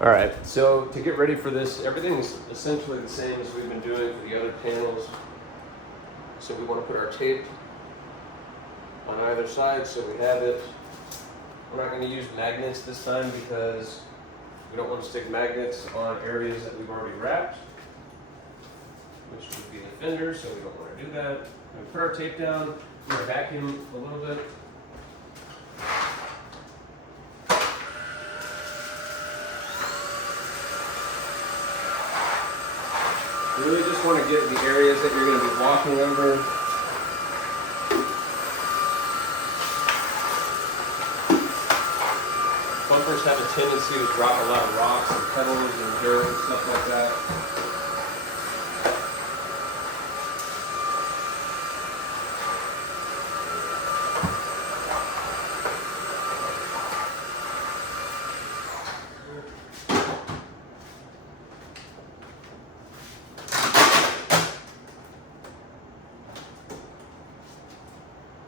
All right, so to get ready for this, everything is essentially the same as we've been doing for the other panels. So we want to put our tape on either side so we have it. We're not going to use magnets this time because we don't want to stick magnets on areas that we've already wrapped, which would be the fender, so we don't want to do that. We put our tape down, we're going to vacuum a little bit. You really just want to get the areas that you're going to be walking over. Bumpers have a tendency to drop a lot of rocks and pebbles and dirt and stuff like that.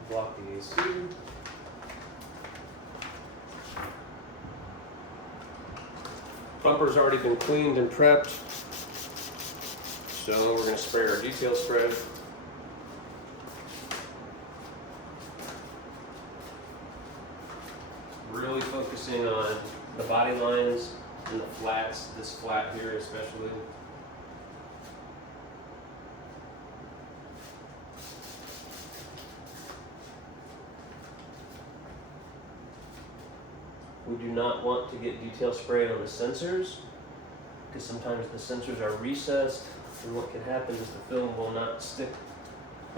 Block the AC. Bumper's already been cleaned and prepped, so we're going to spray our detail spread. Really focusing on the body lines and the flats, this flat here especially. We do not want to get detail sprayed on the sensors because sometimes the sensors are recessed and what can happen is the film will not stick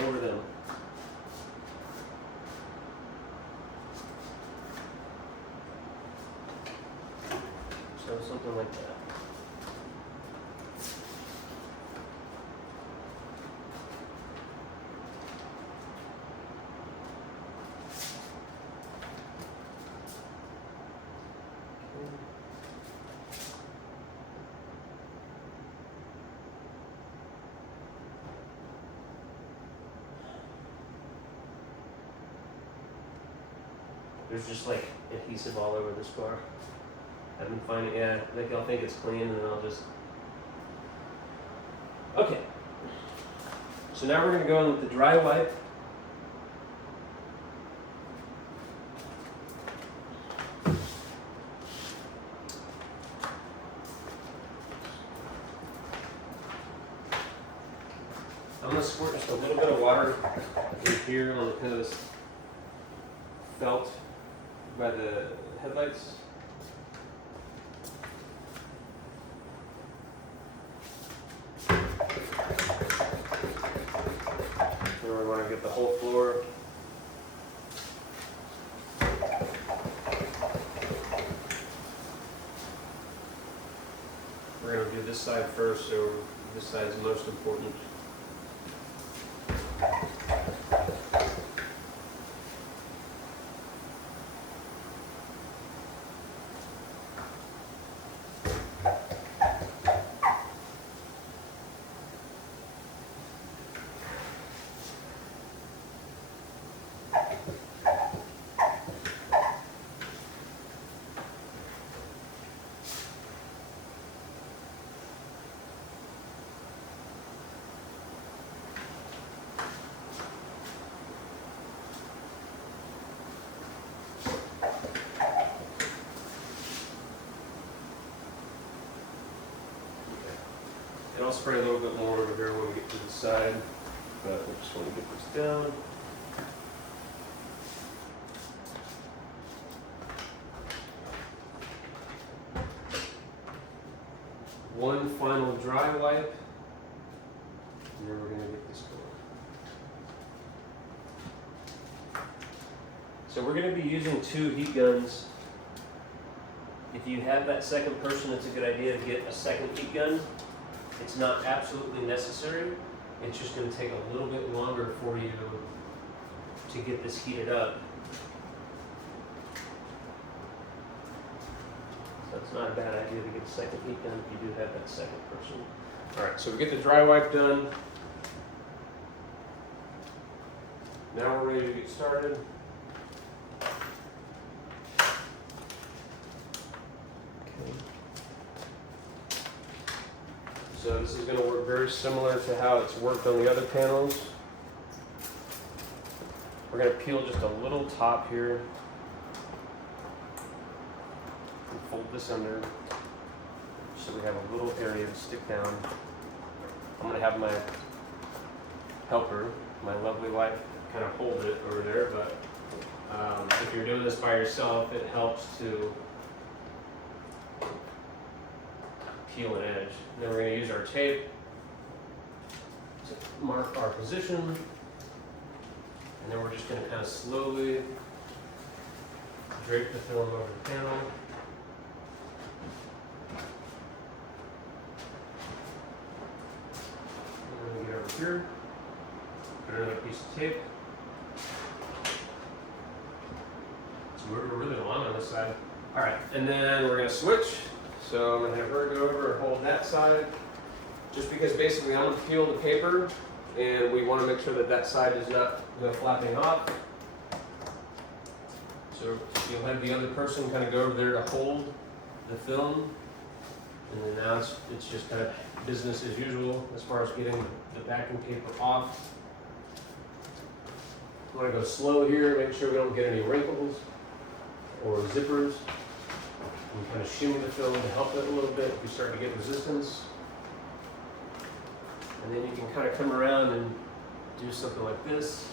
over them. So something like that. There's just like adhesive all over this car. I've been finding, yeah, like I'll think it's clean and then I'll just. Okay. So now we're going to go in with the dry wipe. I'm going to squirt just a little bit of water in here on the kind of this felt by the headlights. So we want to get the whole floor. We're going to do this side first, so this side is most important. And I'll spray a little bit more over here when we get to the side, but we just want to get this down. One final dry wipe, and then we're going to get this going. So we're going to be using 2 heat guns. If you have that second person, it's a good idea to get a second heat gun. It's not absolutely necessary. It's just going to take a little bit longer for you to get this heated up. So it's not a bad idea to get a second heat gun if you do have that second person. All right, so we get the dry wipe done. Now we're ready to get started. Okay. So this is going to work very similar to how it's worked on the other panels. We're going to peel just a little top here and fold this under so we have a little area to stick down. I'm going to have my helper, my lovely wife, kind of hold it over there, but if you're doing this by yourself, it helps to peel an edge. And then we're going to use our tape to mark our position, and then we're just going to kind of slowly drape the film over the panel. And then we get over here, put another piece of tape. We're really long on this side. All right, and then we're gonna switch. So I'm gonna have her go over and hold that side, just because basically I'm gonna peel the paper, and we want to make sure that that side is not flapping off. So you'll have the other person kind of go over there to hold the film, and then now it's just kind of business as usual as far as getting the backing paper off. I want to go slow here, make sure we don't get any wrinkles or zippers, and kind of shimmy the film to help it a little bit if you start to get resistance. And then you can kind of come around and do something like this.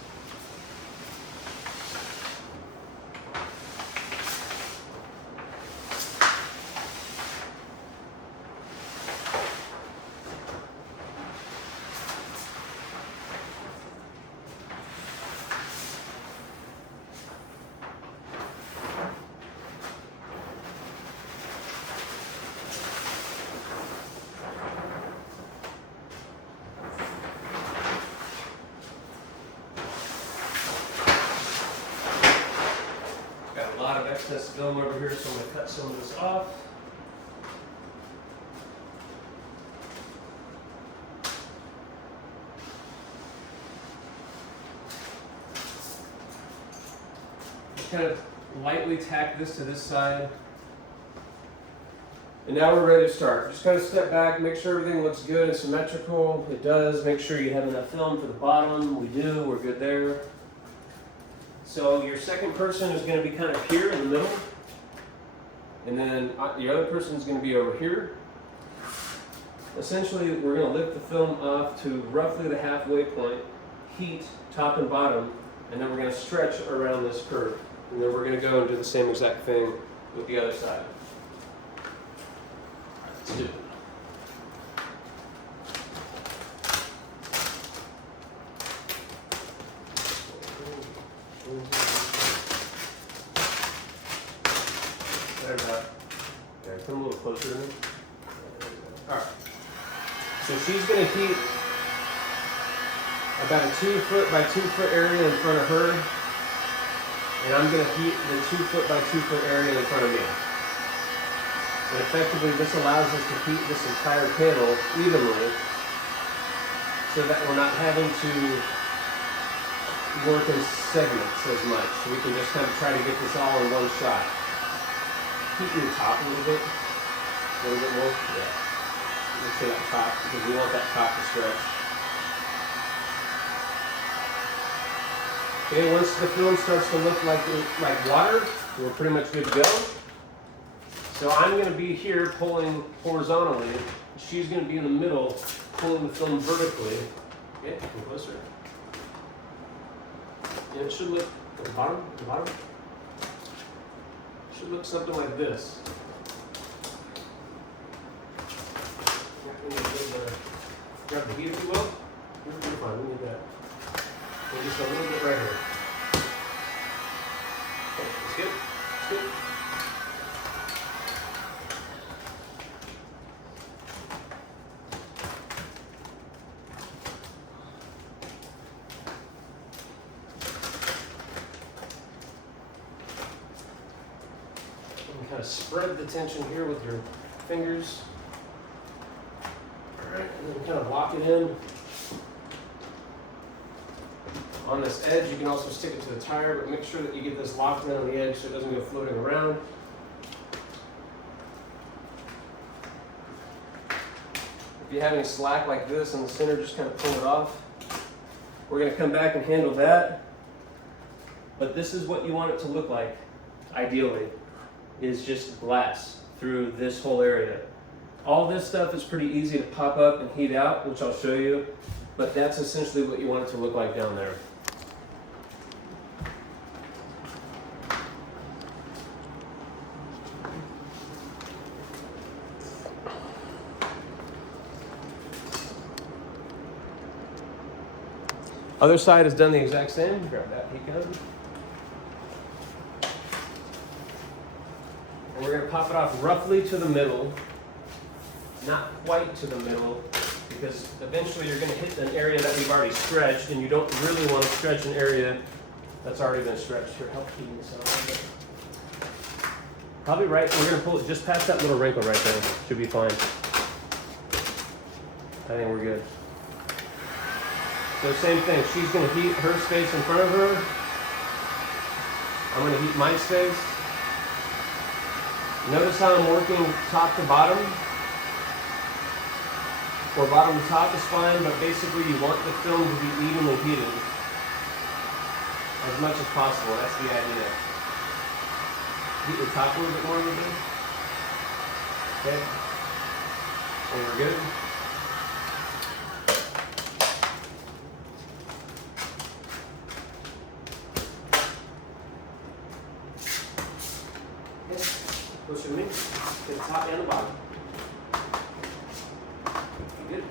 Excess film over here, so I'm going to cut some of this off. Just kind of lightly tack this to this side. And now we're ready to start. Just kind of step back, make sure everything looks good and symmetrical. It does. Make sure you have enough film for the bottom. We do. We're good there. So your second person is going to be kind of here in the middle, and then the other person is going to be over here. Essentially, we're going to lift the film off to roughly the halfway point, heat top and bottom, and then we're going to stretch around this curve. And then we're going to go and do the same exact thing with the other side. Let's do it. Come a little closer to me. Alright. So she's going to heat about a 2 foot by 2 foot area in front of her. And I'm going to heat the 2 foot by 2 foot area in front of me. And effectively this allows us to heat this entire panel evenly, so that we're not having to work in segments as much. We can just kind of try to get this all in one shot. Heat your top a little bit more. Yeah. Make sure that top, because we want that top to stretch. Okay, once the film starts to look like water, we're pretty much good to go. So I'm going to be here pulling horizontally. She's going to be in the middle pulling the film vertically. Okay, come closer. And it should look at the bottom. Should look something like this. Grab the heat if you will. You're fine, we need that. And just a little bit right here. Okay, that's good. That's good. Kind of spread the tension here with your fingers. All right, and then kind of lock it in. On this edge, you can also stick it to the tire, but make sure that you get this locked in on the edge so it doesn't go floating around. If you have any slack like this in the center, just kind of pull it off. We're going to come back and handle that. But this is what you want it to look like, ideally, is just glass through this whole area. All this stuff is pretty easy to pop up and heat out, which I'll show you, but that's essentially what you want it to look like down there. Other side is done the exact same. Grab that heat gun. And we're going to pop it off roughly to the middle, not quite to the middle, because eventually you're going to hit an area that we've already stretched, and you don't really want to stretch an area that's already been stretched. Here, help heating this out a little bit. Probably right. We're going to pull it just past that little wrinkle right there. Should be fine. I think we're good. So same thing, she's going to heat her space in front of her. I'm going to heat my space. Notice how I'm working top to bottom. Or bottom to top is fine, but basically you want the film to be evenly heated as much as possible. That's the idea. Heat the top a little bit more than this. Okay. And we're good. Push with me, get the top and the bottom. Good.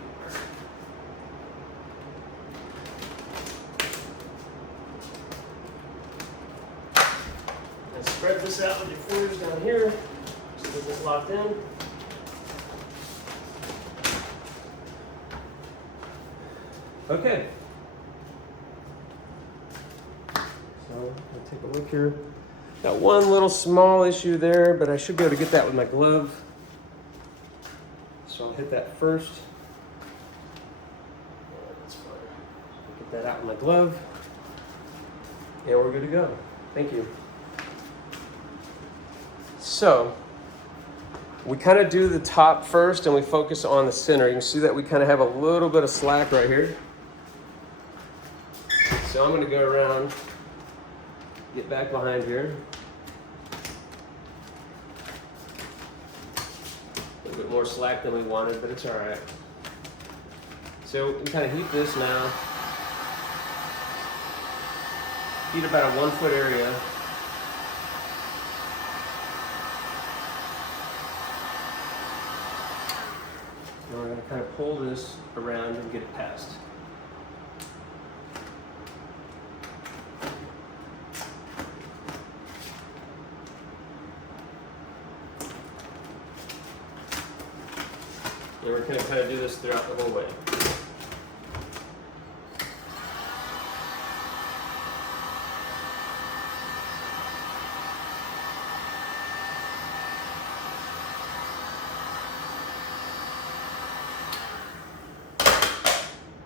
And spread this out with your fingers down here, so get this locked in. Okay. So I'll take a look here. Got one little small issue there, but I should be able to get that with my glove. So I'll hit that first. That's fine. Get that out with my glove. And we're good to go. Thank you. So we kind of do the top first and we focus on the center. You can see that we kind of have a little bit of slack right here. So I'm going to go around, get back behind here. A little bit more slack than we wanted, but it's all right. So we kind of heat this now. Heat about a 1 foot area. And we're going to kind of pull this around and get it past. And we're going to kind of do this throughout the whole way.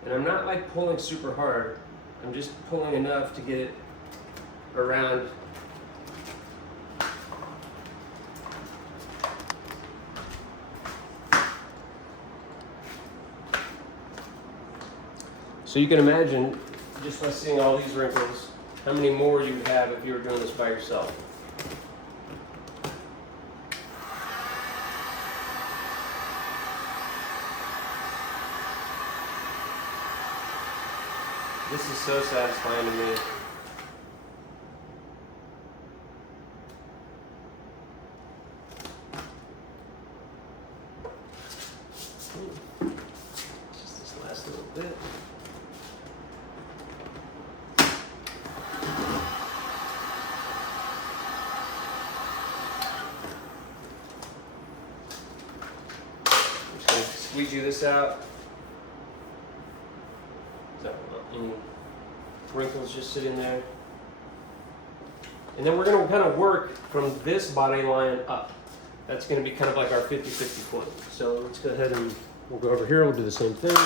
And I'm not like pulling super hard. I'm just pulling enough to get it around. So you can imagine, just by seeing all these wrinkles, how many more you would have if you were doing this by yourself. This is so satisfying to me. Just this last little bit. I'm just going to squeegee this out. Any wrinkles just sitting there. And then we're going to kind of work from this body line up. That's going to be kind of like our 50-50 point. So let's go ahead and we'll go over here. We'll do the same thing.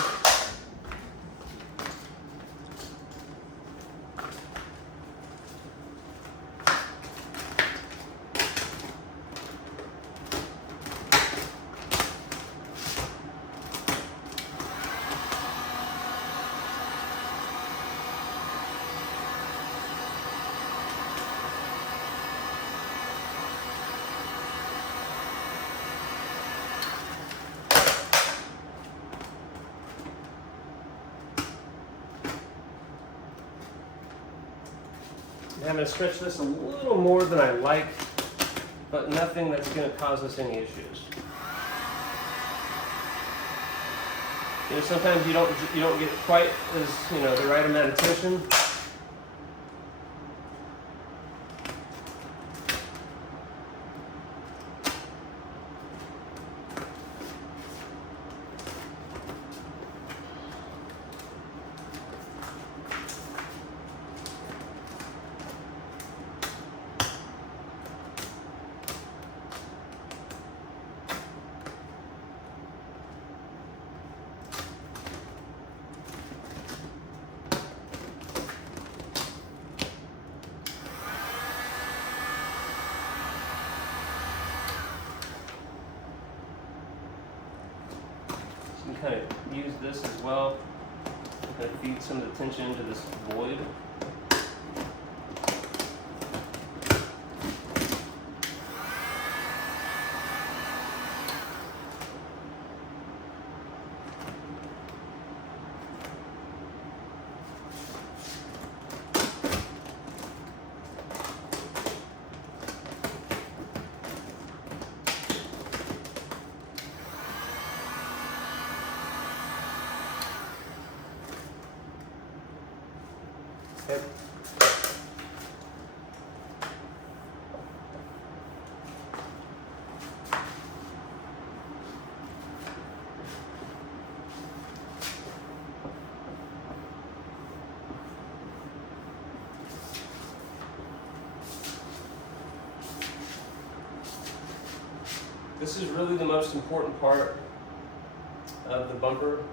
I'm going to stretch this a little more than I like, but nothing that's going to cause us any issues. You know, sometimes you don't get quite as, you know, the right amount of tension. You kind of use this as well to kind of feed some of the tension into this void. Okay. This is really the most important part of the bumper.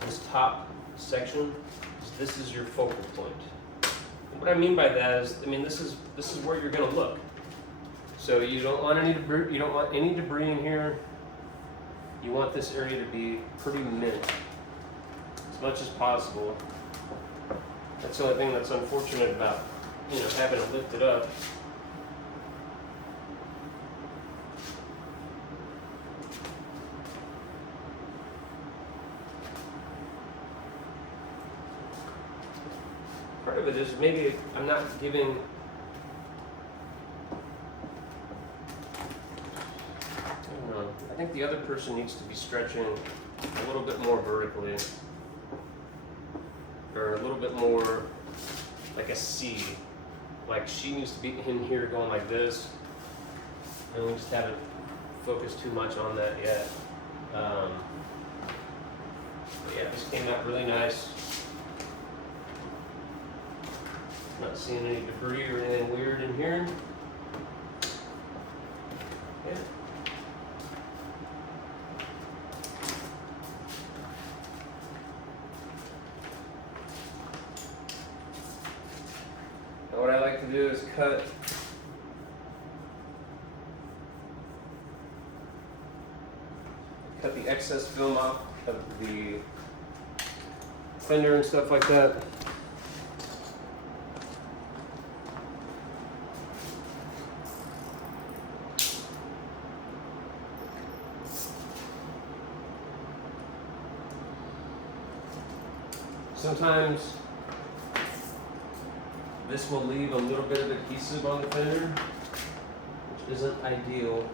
This top section, this is your focal point. And what I mean by that is, I mean this is where you're going to look. So you don't want any debris. You don't want any debris in here. You want this area to be pretty mint as much as possible. That's the only thing that's unfortunate about, you know, having it lifted up. Part of it is maybe I'm not giving, I don't know, I think the other person needs to be stretching a little bit more vertically, or a little bit more like a C. Like she needs to be in here going like this, and we just haven't focused too much on that yet. But yeah, this came out really nice. Not seeing any debris or anything weird in here. Yeah. Now what I like to do is cut the excess film off of the fender and stuff like that. Sometimes this will leave a little bit of adhesive on the fender, which isn't ideal.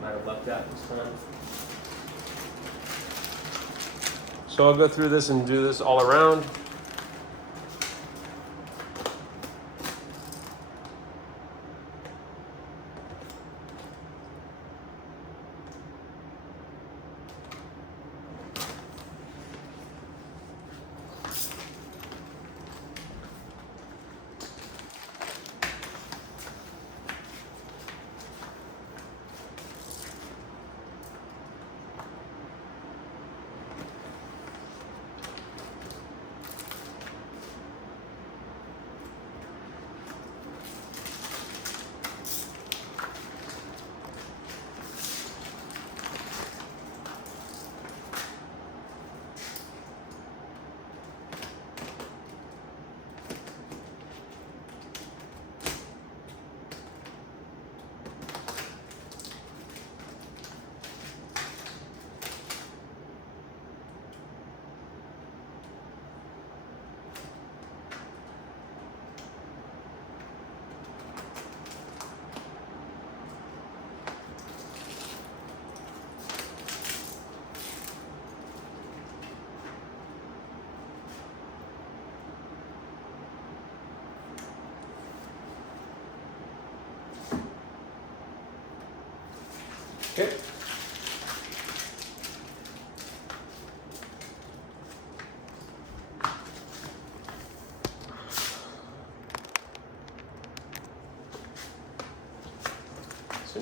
Might have left out this time. So I'll go through this and do this all around.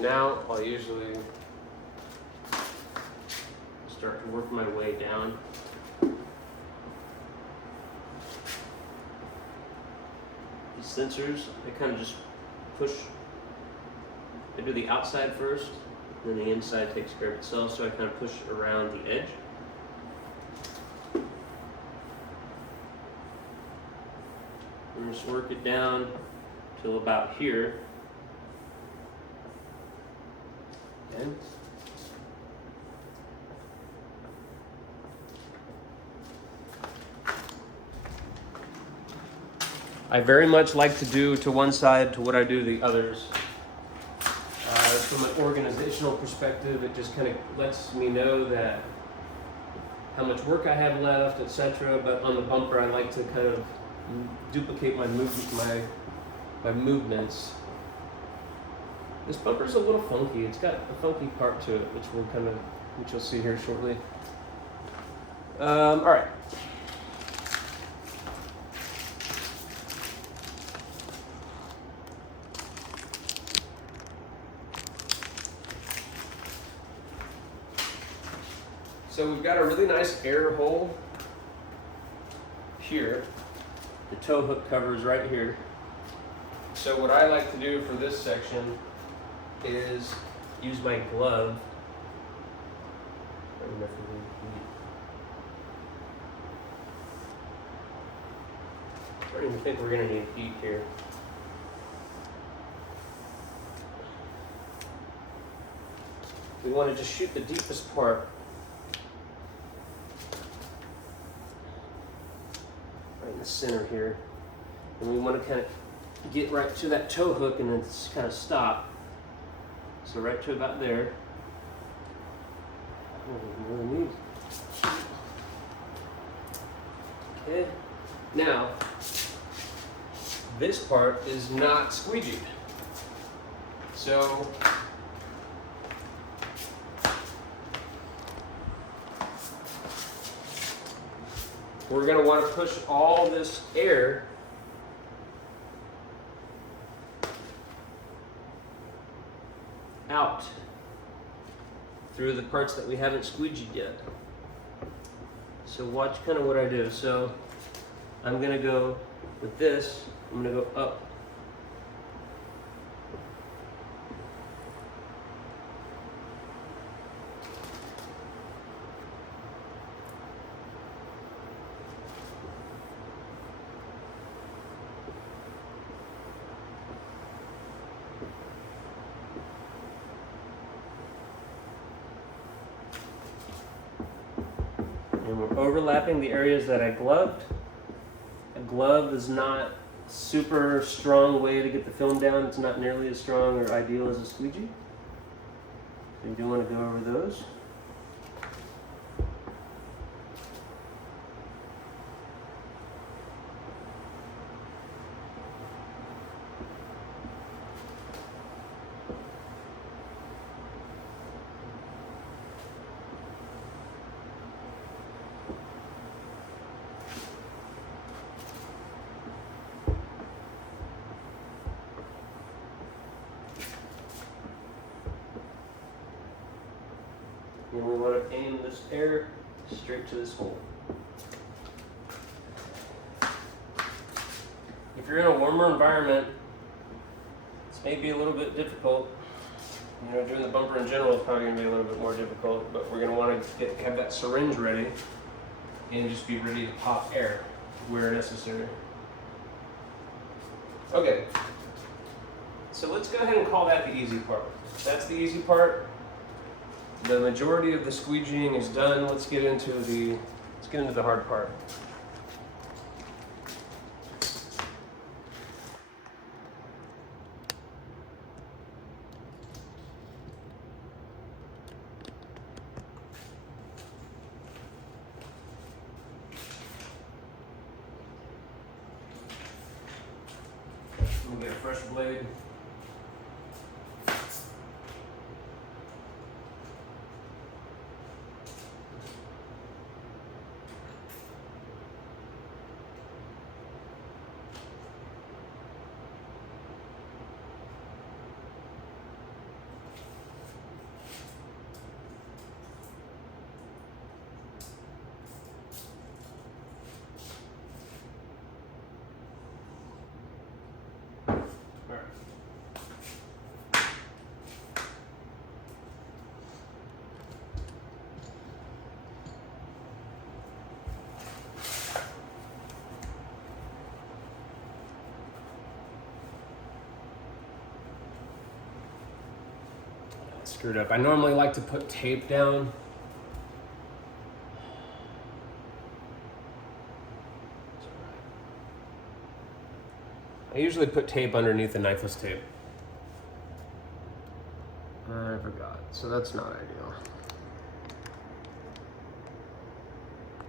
now I'll usually start to work my way down. These sensors, I kind of just push. I do the outside first, then the inside takes care of itself, so I kind of push around the edge. And just work it down till about here. Okay. I very much like to do to one side to what I do the others. From an organizational perspective, it just kind of lets me know that how much work I have left, etc. But on the bumper, I like to kind of duplicate my movements. This bumper's a little funky. It's got a funky part to it, which you'll see here shortly. All right. So we've got a really nice air hole here. The tow hook covers right here. So what I like to do for this section is use my glove. I don't even think we're going to need heat here. We want to just shoot the deepest part. Right in the center here. And we want to kind of get right to that tow hook and then kind of stop. So right to about there. Really neat. Okay. Now, this part is not squeegeed. So we're going to want to push all this air out through the parts that we haven't squeegeed yet. So watch kind of what I do. So I'm going to go with this, I'm going to go up. And we're overlapping the areas that I gloved. A glove is not a super strong way to get the film down. It's not nearly as strong or ideal as a squeegee. So you do want to go over those. And we want to aim this air straight to this hole. If you're in a warmer environment, this may be a little bit difficult. You know, doing the bumper in general is probably going to be a little bit more difficult, but we're going to want to have that syringe ready and just be ready to pop air where necessary. Okay, so let's go ahead and call that the easy part. That's the easy part. The majority of the squeegeeing is done. Let's get into the hard part. We'll get a fresh blade. screwed up. I normally like to put tape down. I usually put tape underneath the knifeless tape. I forgot, so that's not ideal.